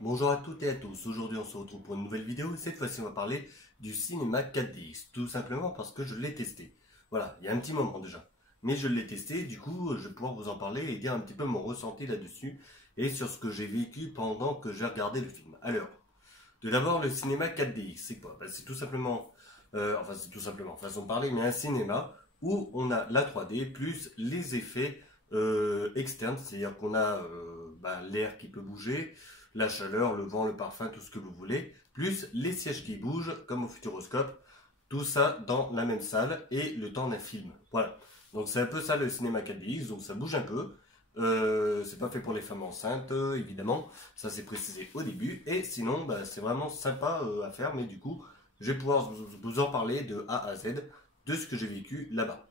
Bonjour à toutes et à tous, aujourd'hui on se retrouve pour une nouvelle vidéo et cette fois-ci on va parler du cinéma 4DX, tout simplement parce que je l'ai testé. Voilà, il y a un petit moment déjà. Mais je l'ai testé, du coup je vais pouvoir vous en parler et dire un petit peu mon ressenti là-dessus et sur ce que j'ai vécu pendant que j'ai regardé le film. Alors, tout d'abord le cinéma 4DX, c'est quoi? C'est tout simplement, c'est tout simplement, façon de parler, mais un cinéma où on a la 3D plus les effets externes, c'est-à-dire qu'on a l'air qui peut bouger, la chaleur, le vent, le parfum, tout ce que vous voulez, plus les sièges qui bougent, comme au Futuroscope, tout ça dans la même salle et le temps d'un film. Voilà. Donc c'est un peu ça le cinéma 4DX, donc ça bouge un peu. C'est pas fait pour les femmes enceintes, évidemment, ça c'est précisé au début. Et sinon, c'est vraiment sympa à faire, mais du coup, je vais pouvoir vous en parler de A à Z de ce que j'ai vécu là-bas.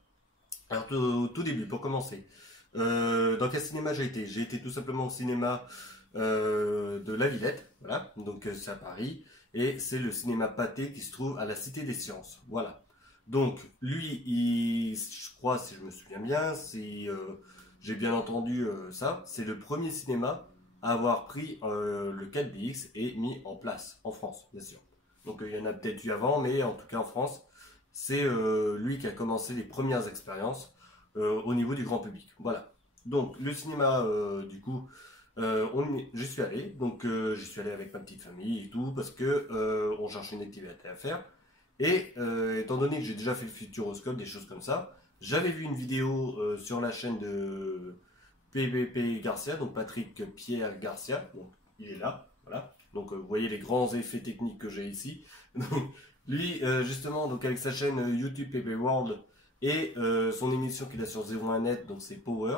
Alors tout début, pour commencer, dans quel cinéma j'ai été? J'ai été tout simplement au cinéma de La Villette, voilà, donc c'est à Paris, et c'est le cinéma Pathé qui se trouve à la Cité des Sciences, voilà. Donc lui, je crois, si je me souviens bien, si j'ai bien entendu ça, c'est le premier cinéma à avoir pris le 4DX et mis en place, en France, bien sûr. Donc il y en a peut-être eu avant, mais en tout cas en France, c'est lui qui a commencé les premières expériences au niveau du grand public. Voilà. Donc le cinéma, du coup, j'y suis allé. Donc j'y suis allé avec ma petite famille et tout parce que on cherche une activité à faire. Et étant donné que j'ai déjà fait le Futuroscope, des choses comme ça, j'avais vu une vidéo sur la chaîne de PPP Garcia, donc Patrick Pierre Garcia. Donc il est là, voilà. Donc vous voyez les grands effets techniques que j'ai ici. Donc, lui, justement, donc avec sa chaîne YouTube PP World et son émission qu'il a sur 01net, donc c'est Power.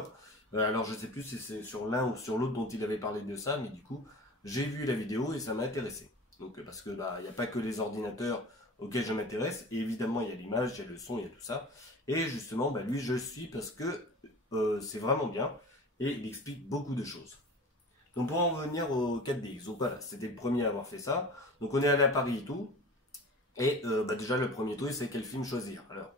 Alors je sais plus si c'est sur l'un ou sur l'autre dont il avait parlé de ça, mais du coup, j'ai vu la vidéo et ça m'a intéressé. Donc parce que il n'y a pas que les ordinateurs auxquels je m'intéresse, et évidemment il y a l'image, il y a le son, il y a tout ça. Et justement, lui je suis parce que c'est vraiment bien et il explique beaucoup de choses. Donc pour en venir au 4DX, donc voilà, c'était le premier à avoir fait ça. Donc on est allé à Paris et tout. Et déjà, le premier truc, c'est quel film choisir. Alors,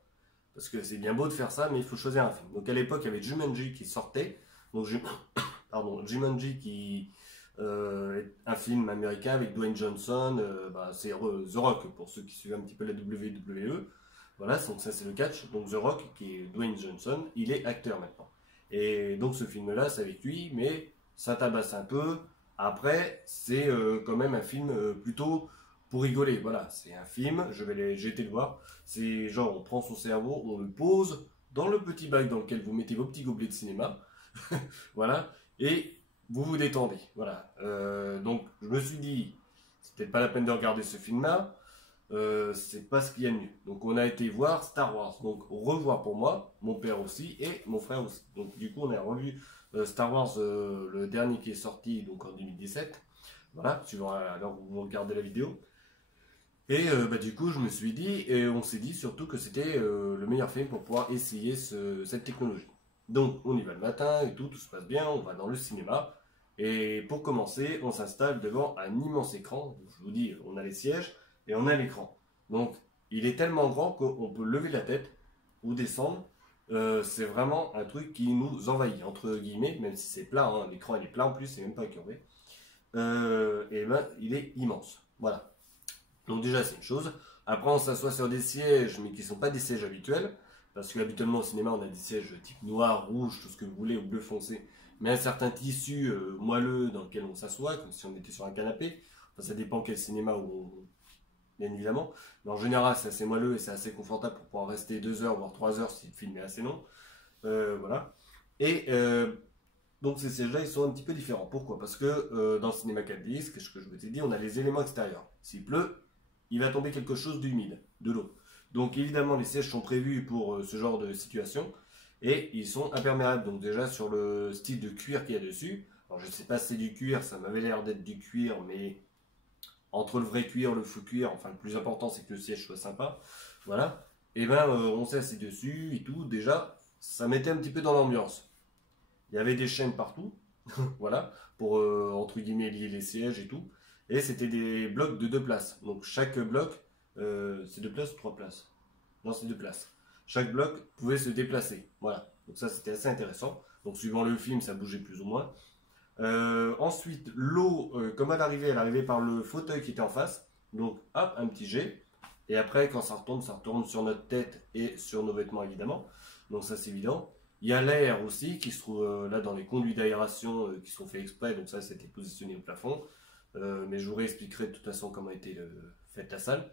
parce que c'est bien beau de faire ça, mais il faut choisir un film. Donc à l'époque, il y avait Jumanji qui sortait. Donc, pardon, Jumanji qui est un film américain avec Dwayne Johnson. C'est The Rock pour ceux qui suivent un petit peu la WWE. Voilà, donc ça c'est le catch. Donc The Rock, qui est Dwayne Johnson, il est acteur maintenant. Et donc ce film-là, c'est avec lui, mais ça tabasse un peu. Après, c'est quand même un film plutôt pour rigoler. Voilà, c'est un film, j'ai été le voir. C'est genre, on prend son cerveau, on le pose dans le petit bac dans lequel vous mettez vos petits gobelets de cinéma. Voilà, et vous vous détendez. Voilà. Donc, je me suis dit, c'est peut-être pas la peine de regarder ce film-là. C'est pas ce qu'il y a de mieux. Donc, on a été voir Star Wars. Donc, revoir pour moi, mon père aussi et mon frère aussi. Donc, du coup, on a revu Star Wars, le dernier qui est sorti donc en 2017. Voilà, suivant alors vous regardez la vidéo. Et du coup, je me suis dit, et on s'est dit surtout que c'était le meilleur film pour pouvoir essayer cette technologie. Donc, on y va le matin et tout se passe bien, on va dans le cinéma. Et pour commencer, on s'installe devant un immense écran. Je vous dis, on a les sièges et on a l'écran. Donc, il est tellement grand qu'on peut lever la tête ou descendre. C'est vraiment un truc qui nous envahit, entre guillemets, même si c'est plat, hein, l'écran il est plat en plus, c'est même pas incurvé. Et ben, il est immense. Voilà. Donc déjà, c'est une chose. Après, on s'assoit sur des sièges, mais qui ne sont pas des sièges habituels. Parce qu'habituellement, au cinéma, on a des sièges type noir, rouge, tout ce que vous voulez, ou bleu foncé. Mais un certain tissu moelleux dans lequel on s'assoit, comme si on était sur un canapé. Enfin, ça dépend quel cinéma bien évidemment. Mais en général, c'est assez moelleux et c'est assez confortable pour pouvoir rester 2 heures, voire 3 heures si le film est assez long. Voilà. Et donc ces sièges-là, ils sont un petit peu différents. Pourquoi? Parce que dans le cinéma 4DX, ce que je vous ai dit, on a les éléments extérieurs. S'il pleut, il va tomber quelque chose d'humide, de l'eau. Donc évidemment, les sièges sont prévus pour ce genre de situation et ils sont imperméables. Donc déjà sur le style de cuir qu'il y a dessus, alors je ne sais pas si c'est du cuir, ça m'avait l'air d'être du cuir, mais entre le vrai cuir, le faux cuir, enfin le plus important c'est que le siège soit sympa. Voilà. Et ben on s'est assis dessus et tout. Déjà, ça mettait un petit peu dans l'ambiance. Il y avait des chaînes partout, voilà, pour entre guillemets lier les sièges et tout. Et c'était des blocs de 2 places. Donc chaque bloc, c'est 2 places ou 3 places? Non, c'est 2 places. Chaque bloc pouvait se déplacer. Voilà. Donc ça, c'était assez intéressant. Donc suivant le film, ça bougeait plus ou moins. Ensuite, l'eau, comme elle arrivait par le fauteuil qui était en face. Donc, hop, un petit jet. Et après, quand ça retourne sur notre tête et sur nos vêtements, évidemment. Donc, ça, c'est évident. Il y a l'air aussi qui se trouve là dans les conduits d'aération qui sont faits exprès. Donc, ça, c'était positionné au plafond. Mais je vous réexpliquerai de toute façon comment était faite la salle.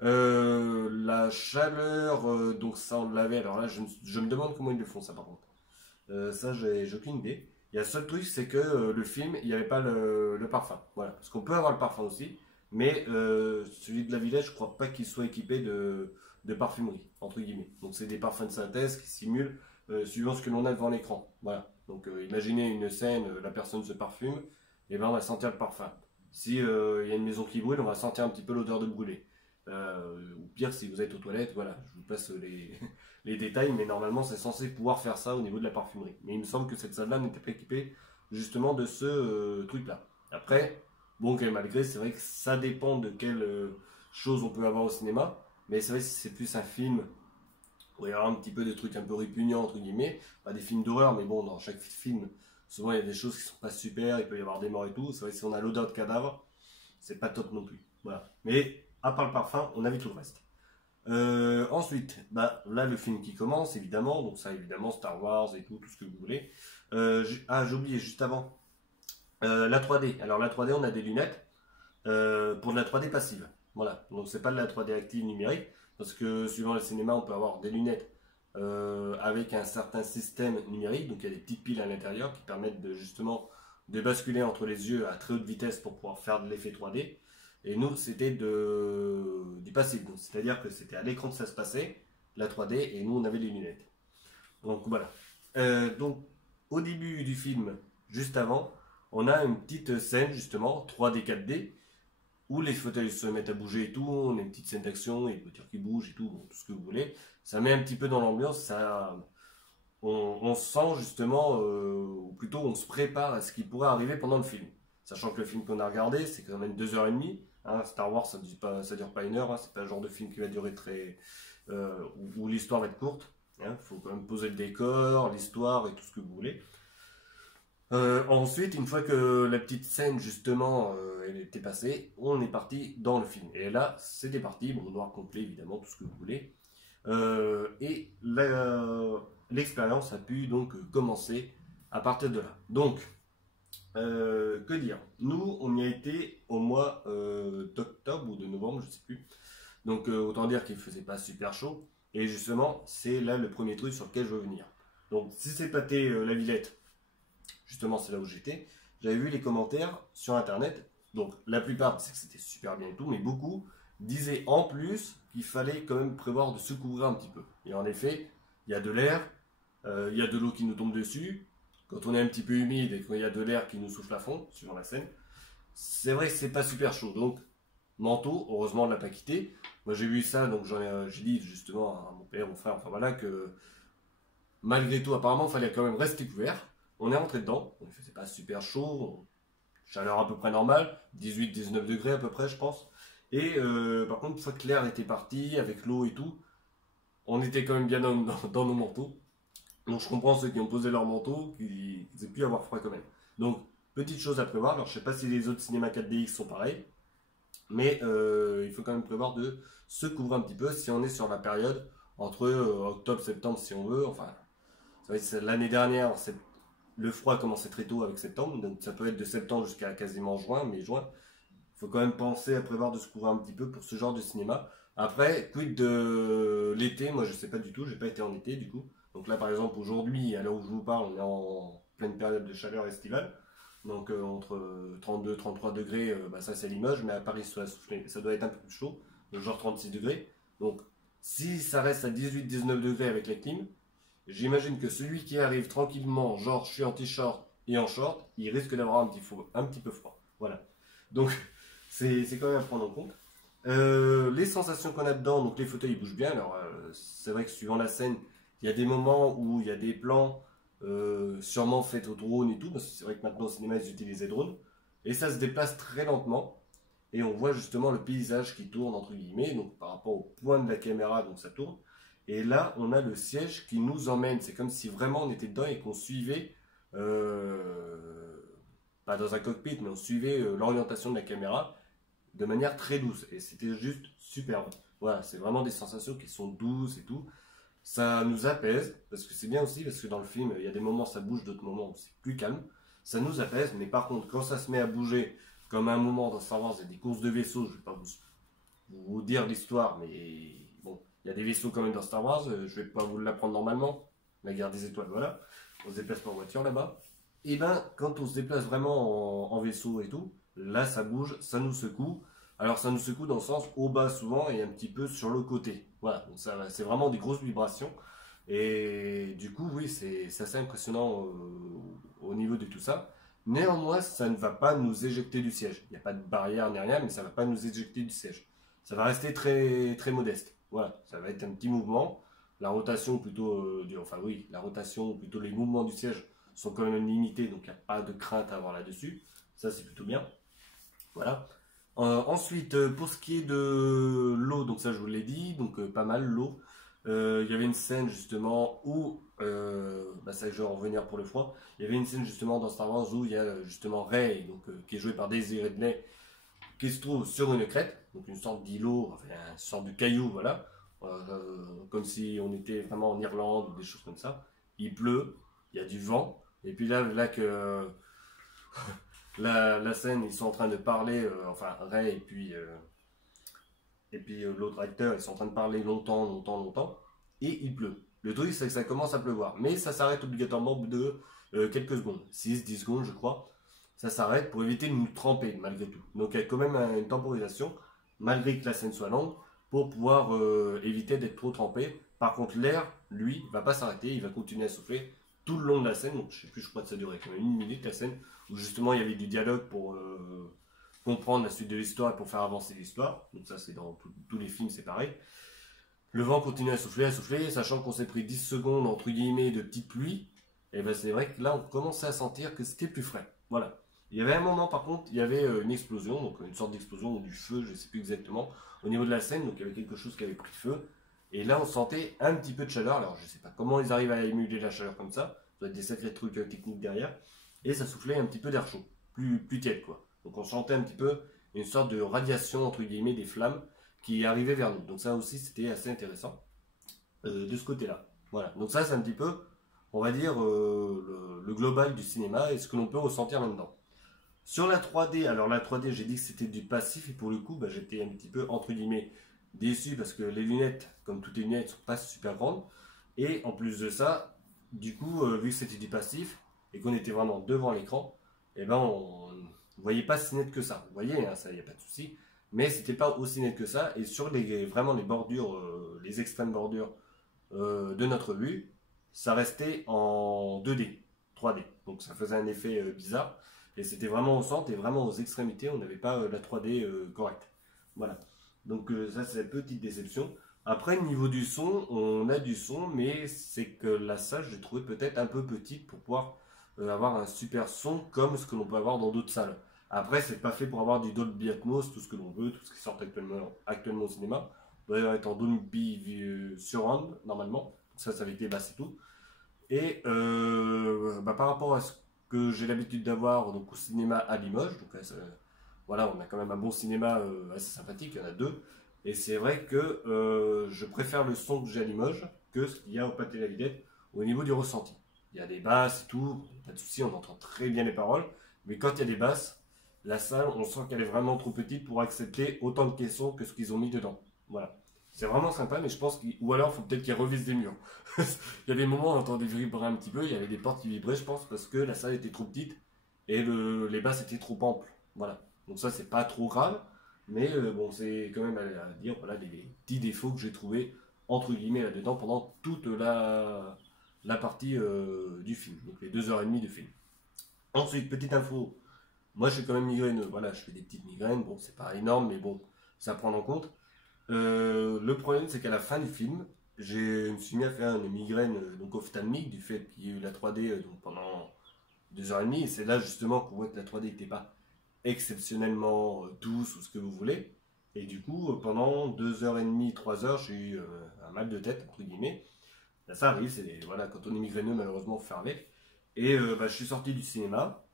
La chaleur, donc ça, on l'avait. Alors là, je me demande comment ils le font, ça, par contre. Ça, j'ai aucune idée. Il y a le seul truc, c'est que le film, il n'y avait pas le parfum. Voilà. Parce qu'on peut avoir le parfum aussi, mais celui de la Villette, je crois pas qu'il soit équipé de parfumerie, entre guillemets. Donc c'est des parfums de synthèse qui simulent suivant ce que l'on a devant l'écran. Voilà. Donc imaginez une scène, la personne se parfume, et ben on va sentir le parfum. Si il y a une maison qui brûle, on va sentir un petit peu l'odeur de brûlé. Ou pire, si vous êtes aux toilettes, voilà, je vous passe les détails, mais normalement c'est censé pouvoir faire ça au niveau de la parfumerie. Mais il me semble que cette salle-là n'était pas équipée justement de ce truc-là. Après, bon, malgré, c'est vrai que ça dépend de quelle chose on peut avoir au cinéma, mais c'est vrai que si c'est plus un film où il y aura un petit peu de trucs un peu répugnants, entre guillemets, pas des films d'horreur, mais bon, dans chaque film, souvent il y a des choses qui sont pas super, il peut y avoir des morts et tout. C'est vrai que si on a l'odeur de cadavre, c'est pas top non plus. Voilà. Mais à part le parfum, on a vu tout le reste. Ensuite, bah, là le film qui commence évidemment, donc ça évidemment Star Wars et tout ce que vous voulez. J'ai oublié juste avant, la 3D. Alors la 3D, on a des lunettes pour de la 3D passive. Voilà, donc c'est pas de la 3D active numérique, parce que suivant le cinéma, on peut avoir des lunettes avec un certain système numérique, donc il y a des petites piles à l'intérieur qui permettent de justement de basculer entre les yeux à très haute vitesse pour pouvoir faire de l'effet 3D. Et nous, c'était du passif. C'est-à-dire que c'était à l'écran que ça se passait, la 3D, et nous, on avait les lunettes. Donc voilà. Donc, au début du film, juste avant, on a une petite scène, justement, 3D, 4D, où les fauteuils se mettent à bouger et tout. On a une petite scène d'action, et les voitures qui bougent et tout, bon, tout ce que vous voulez. Ça met un petit peu dans l'ambiance, on sent justement, ou plutôt on se prépare à ce qui pourrait arriver pendant le film. Sachant que le film qu'on a regardé, c'est quand même 2h30. Hein, Star Wars, ça dure pas 1 heure. Hein, c'est pas le genre de film qui va durer où l'histoire va être courte. Il faut quand même poser le décor, l'histoire et tout ce que vous voulez. Ensuite, une fois que la petite scène justement elle était passée, on est parti dans le film. Et là, c'était parti, bon, noir complet évidemment, tout ce que vous voulez. Et l'expérience a pu donc commencer à partir de là. Donc, que dire? Nous, on y a été au mois d'octobre ou de novembre, je ne sais plus. Donc, autant dire qu'il ne faisait pas super chaud. Et justement, c'est là le premier truc sur lequel je veux venir. Donc, si c'est pâté la Villette, justement, c'est là où j'étais. J'avais vu les commentaires sur Internet. Donc, la plupart disaient que c'était super bien et tout, mais beaucoup disaient en plus qu'il fallait quand même prévoir de se couvrir un petit peu. Et en effet, il y a de l'air, il y a de l'eau qui nous tombe dessus. Quand on est un petit peu humide et qu'il y a de l'air qui nous souffle à fond, suivant la scène, c'est vrai que c'est pas super chaud. Donc, manteau, heureusement, on ne l'a pas quitté. Moi, j'ai vu ça, donc j'ai dit justement à mon père, mon frère, enfin voilà, que malgré tout, apparemment, il fallait quand même rester couvert. On est rentré dedans, il ne faisait pas super chaud, chaleur à peu près normale, 18-19 degrés à peu près, je pense. Et par contre, une fois que l'air était parti, avec l'eau et tout, on était quand même bien dans nos manteaux. Donc je comprends ceux qui ont posé leur manteau, qu'ils aient pu avoir froid quand même. Donc, petite chose à prévoir. Alors je sais pas si les autres cinémas 4DX sont pareils, mais il faut quand même prévoir de se couvrir un petit peu si on est sur la période entre octobre-septembre si on veut. Enfin, l'année dernière, le froid commençait très tôt avec septembre, donc ça peut être de septembre jusqu'à quasiment juin, mais juin. Il faut quand même penser à prévoir de se couvrir un petit peu pour ce genre de cinéma. Après, quid de l'été? Moi je sais pas du tout, j'ai pas été en été du coup. Donc là, par exemple, aujourd'hui, à l'heure où je vous parle, on est en pleine période de chaleur estivale. Donc entre 32 et 33 degrés, bah, ça c'est Limoges, mais à Paris, ça doit être un peu plus chaud, donc genre 36 degrés. Donc si ça reste à 18-19 degrés avec la clim, j'imagine que celui qui arrive tranquillement, genre je suis en t-shirt et en short, il risque d'avoir un petit peu froid. Voilà. Donc c'est quand même à prendre en compte. Les sensations qu'on a dedans, donc les fauteuils ils bougent bien. Alors c'est vrai que suivant la scène, il y a des moments où il y a des plans sûrement faits au drone et tout, parce que c'est vrai que maintenant au cinéma ils utilisent des drones, et ça se déplace très lentement, et on voit justement le paysage qui tourne entre guillemets, donc par rapport au point de la caméra, donc ça tourne, et là on a le siège qui nous emmène, c'est comme si vraiment on était dedans et qu'on suivait pas dans un cockpit, mais on suivait l'orientation de la caméra de manière très douce. Et c'était juste superbe. Voilà, c'est vraiment des sensations qui sont douces et tout. Ça nous apaise, parce que c'est bien aussi, parce que dans le film, il y a des moments ça bouge, d'autres moments où c'est plus calme. Ça nous apaise, mais par contre, quand ça se met à bouger, comme à un moment dans Star Wars, il y a des courses de vaisseaux, je ne vais pas vous dire l'histoire, mais bon, il y a des vaisseaux quand même dans Star Wars, je vais pas vous l'apprendre normalement. La guerre des étoiles, voilà. On se déplace pas en voiture là-bas. Et ben, quand on se déplace vraiment en vaisseau et tout, là ça bouge, ça nous secoue. Alors ça nous secoue dans le sens au bas souvent et un petit peu sur le côté. Voilà, donc ça, c'est vraiment des grosses vibrations. Et du coup, oui, c'est assez impressionnant au niveau de tout ça. Néanmoins, ça ne va pas nous éjecter du siège. Il n'y a pas de barrière ni rien, mais ça ne va pas nous éjecter du siège. Ça va rester très, très modeste. Voilà, ça va être un petit mouvement. La rotation plutôt, enfin oui, la rotation ou plutôt les mouvements du siège sont quand même limités, donc il n'y a pas de crainte à avoir là-dessus. Ça, c'est plutôt bien. Voilà. Ensuite, pour ce qui est de l'eau, donc ça je vous l'ai dit, donc pas mal l'eau. Il y avait une scène justement où, ça je vais en revenir pour le froid, il y avait une scène justement dans Star Wars où il y a justement Rey, donc, qui est joué par Daisy Ridley, qui se trouve sur une crête, donc une sorte d'îlot, enfin une sorte de caillou, voilà, comme si on était vraiment en Irlande ou des choses comme ça. Il pleut, il y a du vent, et puis là que la scène, ils sont en train de parler, enfin Ray et puis l'autre acteur, ils sont en train de parler longtemps, et il pleut. Le truc, c'est que ça commence à pleuvoir, mais ça s'arrête obligatoirement au bout de quelques secondes, 6-10 secondes je crois. Ça s'arrête pour éviter de nous tremper malgré tout. Donc il y a quand même une temporisation, malgré que la scène soit longue, pour pouvoir éviter d'être trop trempé. Par contre, l'air, lui, va pas s'arrêter, il va continuer à souffler tout le long de la scène. Donc, je sais plus, je crois que ça durait quand même 1 minute la scène, où justement il y avait du dialogue pour comprendre la suite de l'histoire et pour faire avancer l'histoire. Donc ça, c'est dans tous les films, c'est pareil. Le vent continue à souffler, sachant qu'on s'est pris 10 secondes entre guillemets de petite pluie. Et ben c'est vrai que là, on commençait à sentir que c'était plus frais. Voilà. Il y avait un moment, par contre, il y avait une explosion, donc une sorte d'explosion ou du feu, je ne sais plus exactement, au niveau de la scène, donc il y avait quelque chose qui avait pris feu. Et là, on sentait un petit peu de chaleur. Alors, je ne sais pas comment ils arrivent à émuler la chaleur comme ça. Ça doit être des sacrés trucs techniques derrière. Et ça soufflait un petit peu d'air chaud, plus tiède, quoi. Donc, on sentait un petit peu une sorte de radiation, entre guillemets, des flammes qui arrivaient vers nous. Donc, ça aussi, c'était assez intéressant de ce côté-là. Voilà. Donc, ça, c'est un petit peu, on va dire, le global du cinéma et ce que l'on peut ressentir là-dedans. Sur la 3D, alors la 3D, j'ai dit que c'était du passif et pour le coup, j'étais un petit peu entre guillemets déçu parce que les lunettes, comme toutes les lunettes, sont pas super grandes. Et en plus de ça, du coup, vu que c'était du passif et qu'on était vraiment devant l'écran, eh ben on ne voyait pas si net que ça. Vous voyez, hein, ça, il n'y a pas de souci. Mais c'était pas aussi net que ça. Et sur vraiment les bordures, les extrêmes bordures de notre vue, ça restait en 2D, 3D. Donc ça faisait un effet bizarre. Et c'était vraiment au centre et vraiment aux extrémités, on n'avait pas la 3D correcte. Voilà. Donc ça, c'est la petite déception. Après, niveau du son, on a du son, mais c'est que la salle, je l'ai trouvé peut-être un peu petite pour pouvoir avoir un super son comme ce que l'on peut avoir dans d'autres salles. Après, c'est pas fait pour avoir du Dolby Atmos, tout ce que l'on veut, tout ce qui sort actuellement au cinéma. Doit être en Dolby Surround, normalement. Ça avec des basses et tout. Et par rapport à ce que j'ai l'habitude d'avoir donc, au cinéma à Limoges, donc voilà, on a quand même un bon cinéma assez sympathique, il y en a deux. Et c'est vrai que je préfère le son que j'ai à Limoges que ce qu'il y a au Pâté la Villette au niveau du ressenti. Il y a des basses et tout, pas de souci, on entend très bien les paroles. Mais quand il y a des basses, la salle, on sent qu'elle est vraiment trop petite pour accepter autant de caissons que ce qu'ils ont mis dedans. Voilà. C'est vraiment sympa, mais je pense ou alors il faut peut-être qu'ils revisent des murs. Il y a des moments où on entendait vibrer un petit peu, il y avait des portes qui vibraient, je pense, parce que la salle était trop petite et les basses étaient trop amples. Voilà. Donc ça, c'est pas trop grave, mais bon, c'est quand même à dire, voilà, des petits défauts que j'ai trouvés, entre guillemets, là-dedans, pendant toute la partie du film, donc les 2h30 de film. Ensuite, petite info, moi je suis quand même migraineux, voilà, je fais des petites migraines, bon, c'est pas énorme, mais bon, c'est à prendre en compte. Le problème, c'est qu'à la fin du film, je me suis mis à faire une migraine donc ophtalmique du fait qu'il y a eu la 3D donc pendant 2h30. Et c'est là justement qu'on voit que la 3D n'était pas exceptionnellement douce ou ce que vous voulez. Et du coup, pendant 2h30, 3h, j'ai eu un mal de tête, entre guillemets. Là, ça arrive, voilà, quand on est migraineux, malheureusement, on fait avec. Et je suis sorti du cinéma.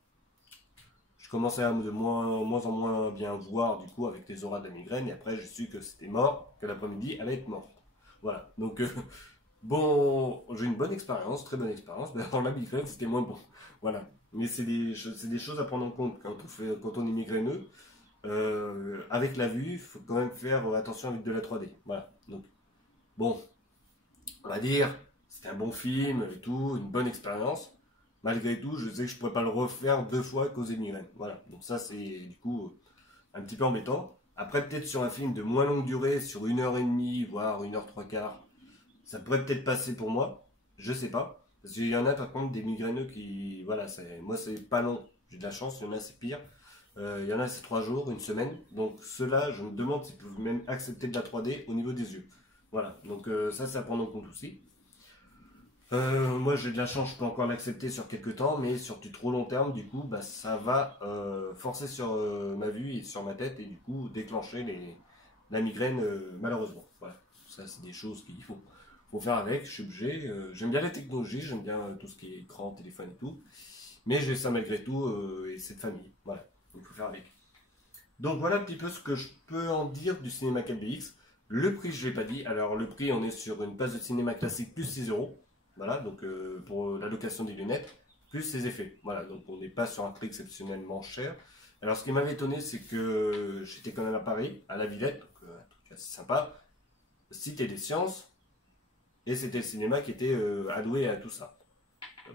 commençais à de moins en moins bien voir, du coup, avec les auras de la migraine. Et après, j'ai su que c'était mort, que l'après-midi allait être morte. Voilà. Donc, bon, j'ai une bonne expérience, très bonne expérience. Mais dans la migraine, c'était moins bon. Voilà. Mais c'est des choses à prendre en compte quand on est migraineux. Avec la vue, il faut quand même faire attention avec de la 3D. Voilà. Donc, bon, on va dire, c'était un bon film et tout, une bonne expérience. Malgré tout, je sais que je ne pourrais pas le refaire 2 fois à cause des migraines. Voilà. Donc ça, c'est du coup un petit peu embêtant. Après, peut-être sur un film de moins longue durée, sur 1h30, voire 1h 3/4, ça pourrait peut-être passer pour moi. Je sais pas. Parce qu'il y en a par contre des migraineux qui. Voilà, moi c'est pas long. J'ai de la chance, il y en a c'est pire. Il y en a c'est 3 jours, une semaine. Donc ceux-là, je me demande s'ils peuvent même accepter de la 3D au niveau des yeux. Voilà, donc ça, c'est à prendre en compte aussi. Moi j'ai de la chance, je peux encore l'accepter sur quelques temps, mais sur du trop long terme, du coup, bah, ça va forcer sur ma vue et sur ma tête et du coup déclencher la migraine malheureusement. Voilà, ça c'est des choses faut faire avec, je suis obligé. J'aime bien la technologie, j'aime bien tout ce qui est écran, téléphone et tout, mais j'ai ça malgré tout et cette famille. Voilà, il faut faire avec. Donc voilà un petit peu ce que je peux en dire du cinéma 4DX. Le prix, je ne l'ai pas dit. Alors le prix, on est sur une place de cinéma classique plus 6 euros. Voilà, donc pour la location des lunettes, plus ses effets. Voilà, donc on n'est pas sur un prix exceptionnellement cher. Alors ce qui m'avait étonné, c'est que j'étais quand même à Paris, à la Villette, donc un truc assez sympa. Cité des Sciences, et c'était le cinéma qui était alloué à tout ça.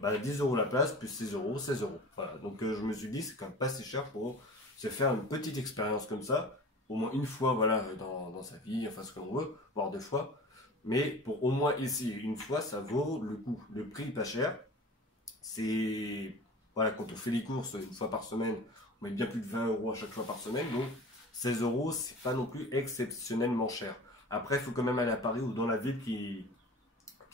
Bah, 10 euros la place, plus 16 euros, 16 euros. Voilà, donc je me suis dit, c'est quand même pas si cher pour se faire une petite expérience comme ça, au moins une fois voilà, dans sa vie, enfin ce que l'on veut, voire 2 fois. Mais pour au moins essayer une fois, ça vaut le coup. Le prix pas cher. C'est. Voilà, quand on fait les courses une fois par semaine, on met bien plus de 20 euros à chaque fois par semaine. Donc 16 euros, c'est pas non plus exceptionnellement cher. Après, il faut quand même aller à Paris ou dans la ville qui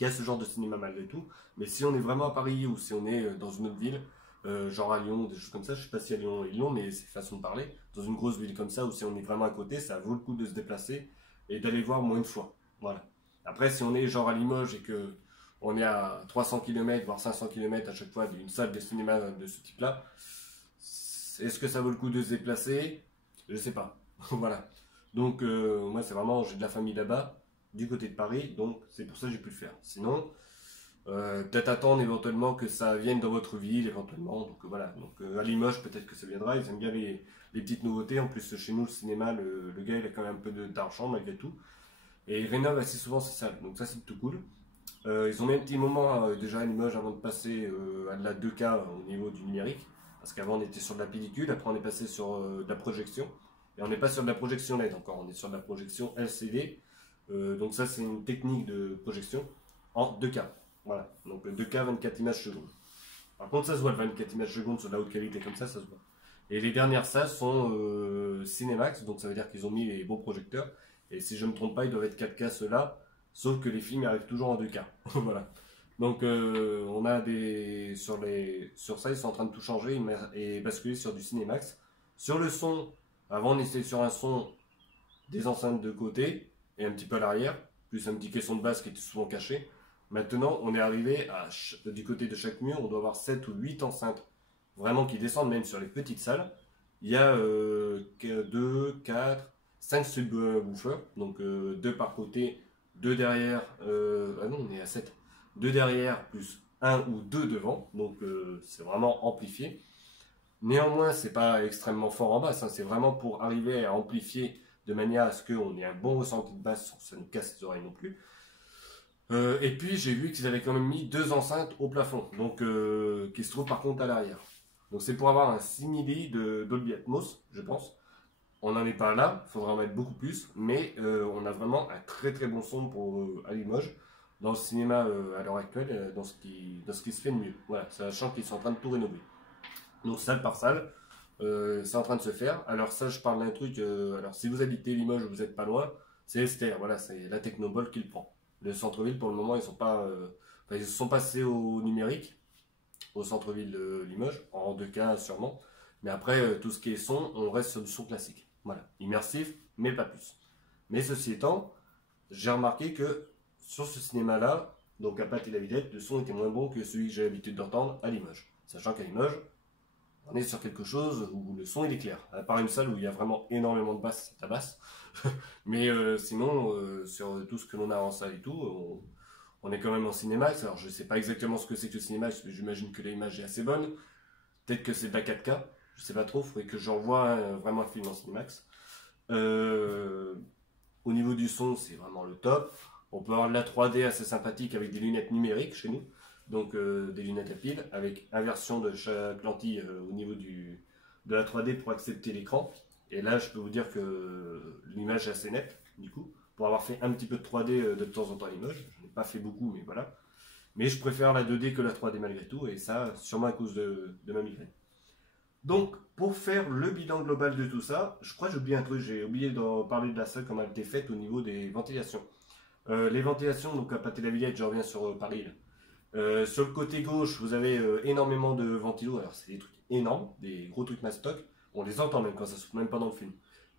a ce genre de cinéma malgré tout. Mais si on est vraiment à Paris ou si on est dans une autre ville, genre à Lyon, des choses comme ça, je sais pas si à Lyon ils l'ont, mais c'est façon de parler. Dans une grosse ville comme ça, ou si on est vraiment à côté, ça vaut le coup de se déplacer et d'aller voir moins une fois. Voilà. Après, si on est genre à Limoges et que on est à 300 km, voire 500 km à chaque fois d'une salle de cinéma de ce type-là, est-ce que ça vaut le coup de se déplacer? Je sais pas. Voilà. Donc, moi, c'est vraiment, j'ai de la famille là-bas, du côté de Paris, donc c'est pour ça que j'ai pu le faire. Sinon, peut-être attendre éventuellement que ça vienne dans votre ville, éventuellement. Donc voilà. Donc à Limoges, peut-être que ça viendra. Ils aiment bien les petites nouveautés. En plus, chez nous, le cinéma, le gars, il a quand même un peu d'argent malgré tout. Et il rénove assez souvent ses salles. Donc ça, c'est plutôt cool. Ils ont mis un petit moment déjà à Limoges avant de passer à de la 2K au niveau du numérique. Parce qu'avant, on était sur de la pellicule. Après, on est passé sur de la projection. Et on n'est pas sur de la projection LED encore. On est sur de la projection LCD. Donc ça, c'est une technique de projection en 2K. Voilà, donc 2K 24 images secondes. Par contre, ça se voit le 24 images secondes sur la haute qualité comme ça se voit. Et les dernières salles sont Cinemax, donc ça veut dire qu'ils ont mis les bons projecteurs. Et si je ne me trompe pas, ils doivent être 4K ceux-là, sauf que les films arrivent toujours en 2K. Voilà. Donc on a des. Sur ça, ils sont en train de tout changer et basculer sur du Cinemax. Sur le son, avant on était sur un son des enceintes de côté et un petit peu à l'arrière, plus un petit caisson de basse qui était souvent caché. Maintenant, on est arrivé du côté de chaque mur, on doit avoir 7 ou 8 enceintes, vraiment qui descendent même sur les petites salles. Il y a 2, 4, 5 subwoofers, donc 2 par côté, 2 derrière, ah non, on est à 7. 2 derrière plus 1 ou 2 devant, donc c'est vraiment amplifié. Néanmoins, c'est pas extrêmement fort en basse, hein, c'est vraiment pour arriver à amplifier de manière à ce qu'on ait un bon ressenti de basse sans que ça nous casse les oreilles non plus. Et puis j'ai vu qu'ils avaient quand même mis 2 enceintes au plafond, donc qui se trouvent par contre à l'arrière. Donc c'est pour avoir un simili de Dolby Atmos, je pense. On n'en est pas là, il faudra en mettre beaucoup plus, mais on a vraiment un très très bon son pour à Limoges, dans le cinéma à l'heure actuelle, dans ce qui se fait de mieux. Voilà, sachant qu'ils sont en train de tout rénover. Donc salle par salle, c'est en train de se faire. Alors ça, je parle d'un truc, alors si vous habitez Limoges, vous n'êtes pas loin, c'est Esther, voilà, c'est la Technobol qui le prend. Le centre-ville, pour le moment, ils sont pas, enfin, ils se sont passés au numérique, au centre-ville de Limoges, en 2K sûrement. Mais après, tout ce qui est son, on reste sur du son classique. Voilà, immersif, mais pas plus. Mais ceci étant, j'ai remarqué que sur ce cinéma-là, donc à Pat et la Villette, le son était moins bon que celui que j'ai l'habitude d'entendre à Limoges. Sachant qu'à Limoges, On est sur quelque chose où le son il est clair. À part une salle où il y a vraiment énormément de basses, ça tabasse. Mais sinon, sur tout ce que l'on a en salle et tout, on est quand même en Cinemax. Alors je sais pas exactement ce que c'est que le Cinemax, mais j'imagine que l'image est assez bonne. Peut-être que c'est de la 4K, je sais pas trop, il faudrait que j'envoie vraiment un film en Cinemax. Euh, Au niveau du son, c'est vraiment le top. On peut avoir de la 3D assez sympathique avec des lunettes numériques chez nous. Donc des lunettes à pile avec inversion de chaque lentille au niveau de la 3D pour accepter l'écran. Et là, je peux vous dire que l'image est assez nette, du coup. Pour avoir fait un petit peu de 3D de temps en temps à l'image. Je n'ai pas fait beaucoup, mais voilà. Mais je préfère la 2D que la 3D malgré tout. Et ça, sûrement à cause de ma migraine. Donc, pour faire le bilan global de tout ça, je crois que j'ai oublié un truc, j'ai oublié de parler de la salle comme elle était faite au niveau des ventilations. Les ventilations, donc à Pathé la Villette, je reviens sur Paris. Là. Sur le côté gauche, vous avez énormément de ventilos, alors c'est des trucs énormes, des gros trucs mastoc, on les entend même quand ça saute, même pas dans le film.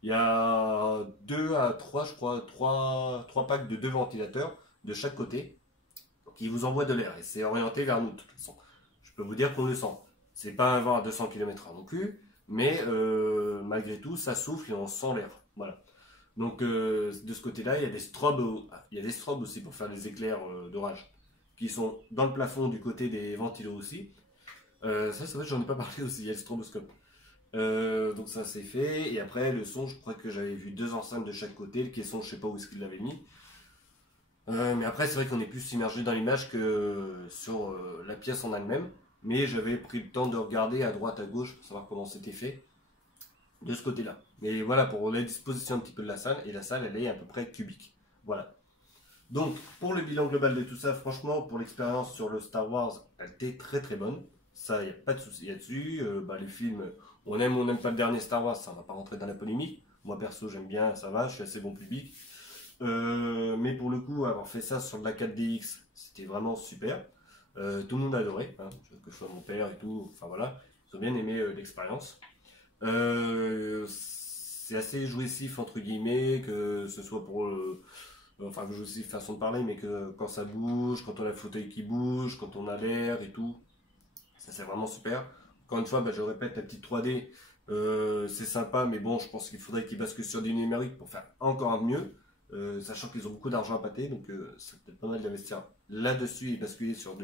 Il y a 2 à 3, je crois, 3 packs de 2 ventilateurs de chaque côté qui vous envoient de l'air et c'est orienté vers nous de toute façon. Je peux vous dire qu'on le sent. C'est pas un vent à 200 km/h non plus, mais malgré tout, ça souffle et on sent l'air. Voilà. Donc de ce côté-là, il y a des strobes aussi pour faire les éclairs d'orage, qui sont dans le plafond du côté des ventilos aussi. Ça, c'est vrai, j'en ai pas parlé aussi, il y a le stroboscope. Donc ça c'est fait, et après le son, je crois que j'avais vu 2 enceintes de chaque côté, le caisson, je sais pas où est-ce qu'il l'avait mis. Mais après, c'est vrai qu'on est plus immergé dans l'image que sur la pièce en elle-même. Mais j'avais pris le temps de regarder à droite, à gauche pour savoir comment c'était fait de ce côté-là. Mais voilà, pour la disposition un petit peu de la salle, et la salle, elle est à peu près cubique. Voilà. Donc, pour le bilan global de tout ça, franchement, pour l'expérience sur le Star Wars, elle était très très bonne. Ça, il n'y a pas de souci là-dessus. Les films, on aime ou on n'aime pas le dernier Star Wars, ça ne va pas rentrer dans la polémique. Moi, perso, j'aime bien, ça va, je suis assez bon public. Mais pour le coup, avoir fait ça sur de la 4DX, c'était vraiment super. Tout le monde a adoré, hein, que ce soit mon père et tout, enfin voilà, ils ont bien aimé l'expérience. C'est assez jouissif entre guillemets, que ce soit pour enfin jouissif façon de parler, mais que quand ça bouge, quand on a le fauteuil qui bouge, quand on a l'air et tout, ça c'est vraiment super. Encore une fois, je répète, la petite 3D, c'est sympa, mais bon, je pense qu'il faudrait qu'ils basculent sur du numérique pour faire encore mieux. Sachant qu'ils ont beaucoup d'argent à pâter, donc c'est peut-être pas mal d'investir là-dessus et basculer sur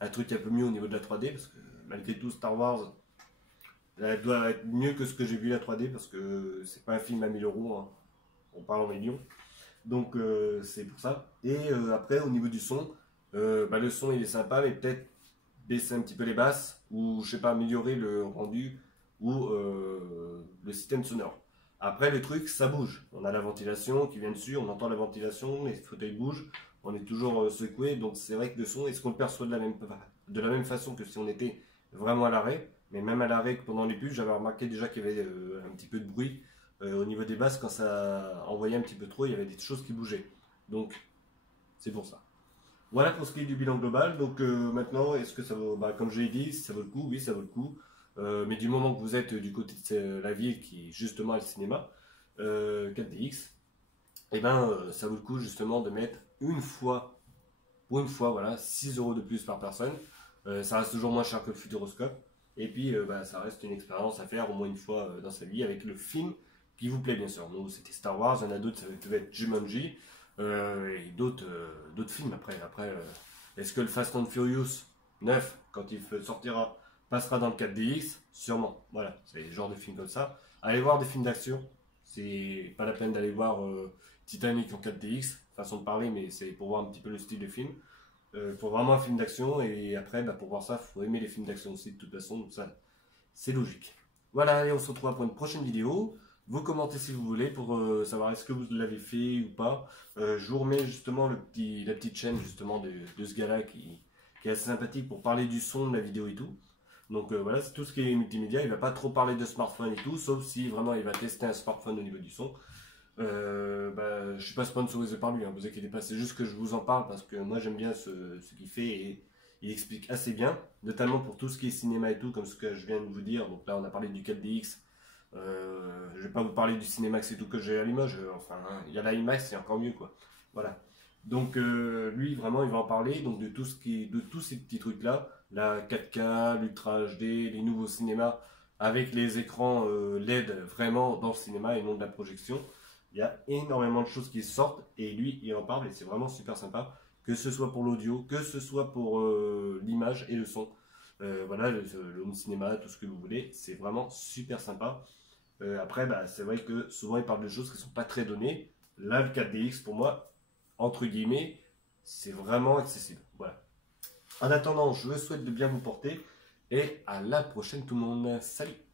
un truc un peu mieux au niveau de la 3D, parce que malgré tout, Star Wars, elle doit être mieux que ce que j'ai vu la 3D, parce que c'est pas un film à 1000 euros, hein. On parle en millions, donc c'est pour ça. Et après, au niveau du son, le son il est sympa, mais peut-être baisser un petit peu les basses, ou je sais pas, améliorer le rendu, ou le système sonore. Après, le truc, ça bouge. On a la ventilation qui vient dessus, on entend la ventilation, les fauteuils bougent, on est toujours secoué. Donc, c'est vrai que le son, est-ce qu'on le perçoit de la même façon que si on était vraiment à l'arrêt? Mais même à l'arrêt, pendant les pubs, j'avais remarqué déjà qu'il y avait un petit peu de bruit au niveau des basses. Quand ça envoyait un petit peu trop, il y avait des choses qui bougeaient. Donc, c'est pour ça. Voilà pour ce qui est du bilan global. Donc maintenant, est-ce que ça vaut, comme je l'ai dit, si ça vaut le coup, oui, ça vaut le coup. Mais du moment que vous êtes du côté de la ville qui justement a le cinéma 4DX, ça vaut le coup justement de mettre pour une fois, voilà, 6 euros de plus par personne. Ça reste toujours moins cher que le Futuroscope. Et puis, ça reste une expérience à faire au moins une fois dans sa vie avec le film qui vous plaît, bien sûr. Nous, c'était Star Wars, il y en a d'autres, ça peut être Jumanji. Et d'autres films après. Est-ce que le Fast and Furious 9, quand il sortira, passera dans le 4DX? Sûrement. Voilà, c'est le genre de film comme ça. Allez voir des films d'action. C'est pas la peine d'aller voir Titanic en 4DX, façon de parler, mais c'est pour voir un petit peu le style de film. Pour vraiment un film d'action, et après, pour voir ça, il faut aimer les films d'action aussi, de toute façon, donc ça, c'est logique. Voilà, et on se retrouve pour une prochaine vidéo. Vous commentez si vous voulez pour savoir est-ce que vous l'avez fait ou pas. Je vous remets justement la petite chaîne justement de ce gars-là qui est assez sympathique pour parler du son, de la vidéo et tout. Donc voilà, c'est tout ce qui est multimédia. Il va pas trop parler de smartphone et tout, sauf si vraiment il va tester un smartphone au niveau du son. Je suis pas sponsorisé par lui, hein, vous inquiétez pas, c'est juste que je vous en parle parce que moi j'aime bien ce qu'il fait et il explique assez bien, notamment pour tout ce qui est cinéma et tout, comme ce que je viens de vous dire. Donc là on a parlé du 4DX, je vais pas vous parler du Cinemax et tout que j'ai à Limoges, il y a l'IMAX, c'est encore mieux quoi. Voilà. Donc lui vraiment il va en parler, donc de tous ces petits trucs là, la 4K, l'Ultra HD, les nouveaux cinémas avec les écrans LED vraiment dans le cinéma et non de la projection. Il y a énormément de choses qui sortent et lui, il en parle et c'est vraiment super sympa. Que ce soit pour l'audio, que ce soit pour l'image et le son. Voilà, le home cinéma, tout ce que vous voulez, c'est vraiment super sympa. Après, bah, c'est vrai que souvent il parle de choses qui ne sont pas très données. Là, le 4DX, pour moi, entre guillemets, c'est vraiment accessible. Voilà. En attendant, je vous souhaite de bien vous porter et à la prochaine tout le monde. Salut!